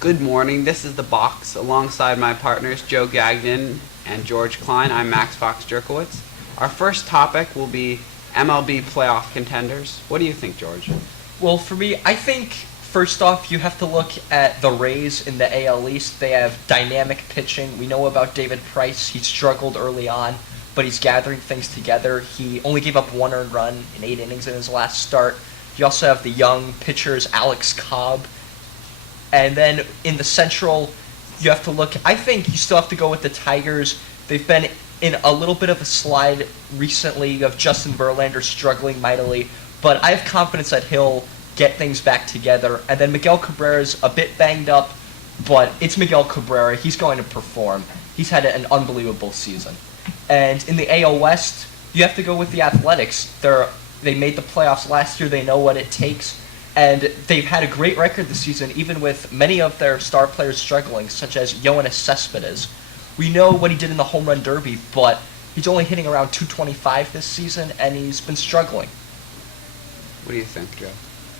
Good morning. This is The Box. Alongside my partners Joe Gagnon and George Klein, I'm Max Fox Jerkowitz. Our first topic will be MLB playoff contenders. What do you think, George? Well, for me, I think first off, you have to look at the Rays in the AL East. They have dynamic pitching. We know about David Price. He struggled early on, but he's gathering things together. He only gave up one earned run in 8 innings in his last start. You also have the young pitchers, Alex Cobb. And then in the Central, you have to look. I think you still have to go with the Tigers. They've been in a little bit of a slide recently. You have Justin Verlander struggling mightily, but I have confidence that he'll get things back together. And then Miguel Cabrera's a bit banged up, but it's Miguel Cabrera. He's going to perform. He's had an unbelievable season. And in the AL West, you have to go with the Athletics. They made the playoffs last year. They know what it takes. And they've had a great record this season, even with many of their star players struggling, such as Yoenis Cespedes. We know what he did in the Home Run Derby, but he's only hitting around 225 this season, and he's been struggling. What do you think, Joe?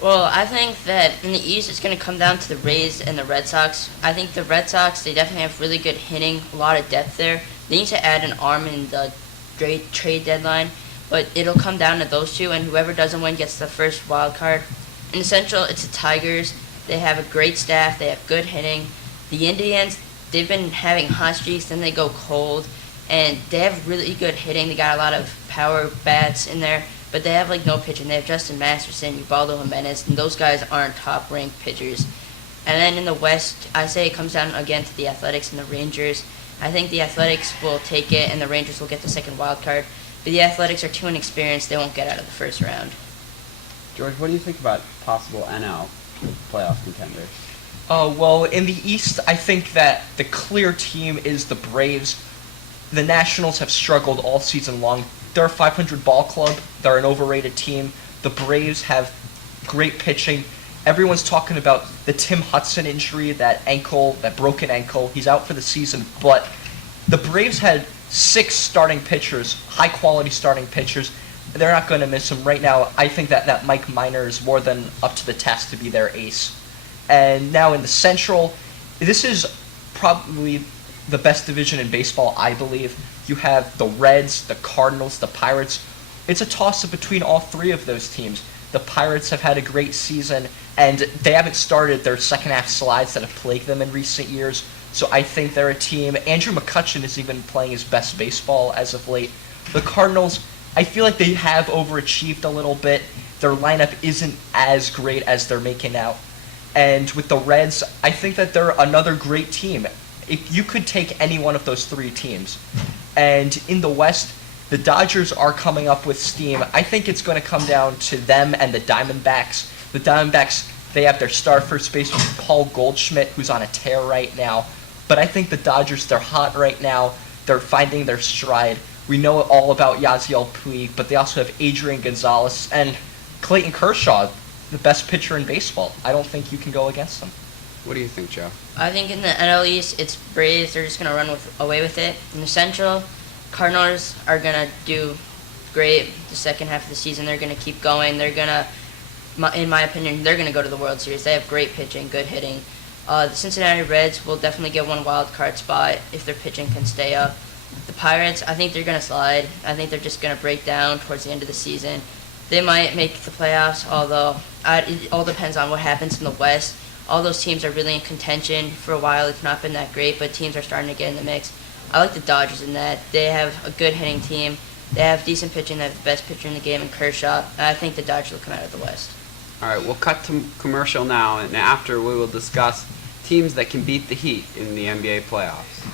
Well, I think that in the East, it's going to come down to the Rays and the Red Sox. I think the Red Sox, they definitely have really good hitting, a lot of depth there. They need to add an arm in the trade deadline, but it'll come down to those two, and whoever doesn't win gets the first wild card. In the Central, it's the Tigers. They have a great staff. They have good hitting. The Indians, they've been having hot streaks, then they go cold, and they have really good hitting. They got a lot of power bats in there, but they have no pitching. They have Justin Masterson, Ubaldo Jimenez, and those guys aren't top-ranked pitchers. And then in the West, I say it comes down again to the Athletics and the Rangers. I think the Athletics will take it, and the Rangers will get the second wild card. But the Athletics are too inexperienced. They won't get out of the first round. George, what do you think about possible NL playoff contenders? Well, in the East, I think that the clear team is the Braves. The Nationals have struggled all season long. They're a 500 ball club. They're an overrated team. The Braves have great pitching. Everyone's talking about the Tim Hudson injury, that broken ankle. He's out for the season, but the Braves had 6 starting pitchers, high-quality starting pitchers. They're not going to miss him right now. I think that Mike Minor is more than up to the task to be their ace. And now in the Central, this is probably the best division in baseball, I believe. You have the Reds, the Cardinals, the Pirates. It's a toss-up between all 3 of those teams. The Pirates have had a great season, and they haven't started their second-half slides that have plagued them in recent years. So I think they're a team. Andrew McCutchen is even playing his best baseball as of late. The Cardinals, I feel like they have overachieved a little bit. Their lineup isn't as great as they're making out. And with the Reds, I think that they're another great team. You could take any one of those 3 teams. And in the West, the Dodgers are coming up with steam. I think it's going to come down to them and the Diamondbacks. The Diamondbacks, they have their star first baseman, Paul Goldschmidt, who's on a tear right now. But I think the Dodgers, they're hot right now. They're finding their stride. We know all about Yasiel Puig, but they also have Adrian Gonzalez and Clayton Kershaw, the best pitcher in baseball. I don't think you can go against them. What do you think, Joe? I think in the NL East, it's Braves. They're just going to run away with it. In the Central, Cardinals are going to do great the second half of the season. They're going to keep going. They're going to, in my opinion, they're going to go to the World Series. They have great pitching, good hitting. The Cincinnati Reds will definitely get one wild card spot if their pitching can stay up. The Pirates, I think they're going to slide. I think they're just going to break down towards the end of the season. They might make the playoffs, although it all depends on what happens in the West. All those teams are really in contention. For a while, it's not been that great, but teams are starting to get in the mix. I like the Dodgers in that. They have a good hitting team. They have decent pitching. They have the best pitcher in the game in Kershaw. And I think the Dodgers will come out of the West. All right, we'll cut to commercial now, and after we will discuss teams that can beat the Heat in the NBA playoffs.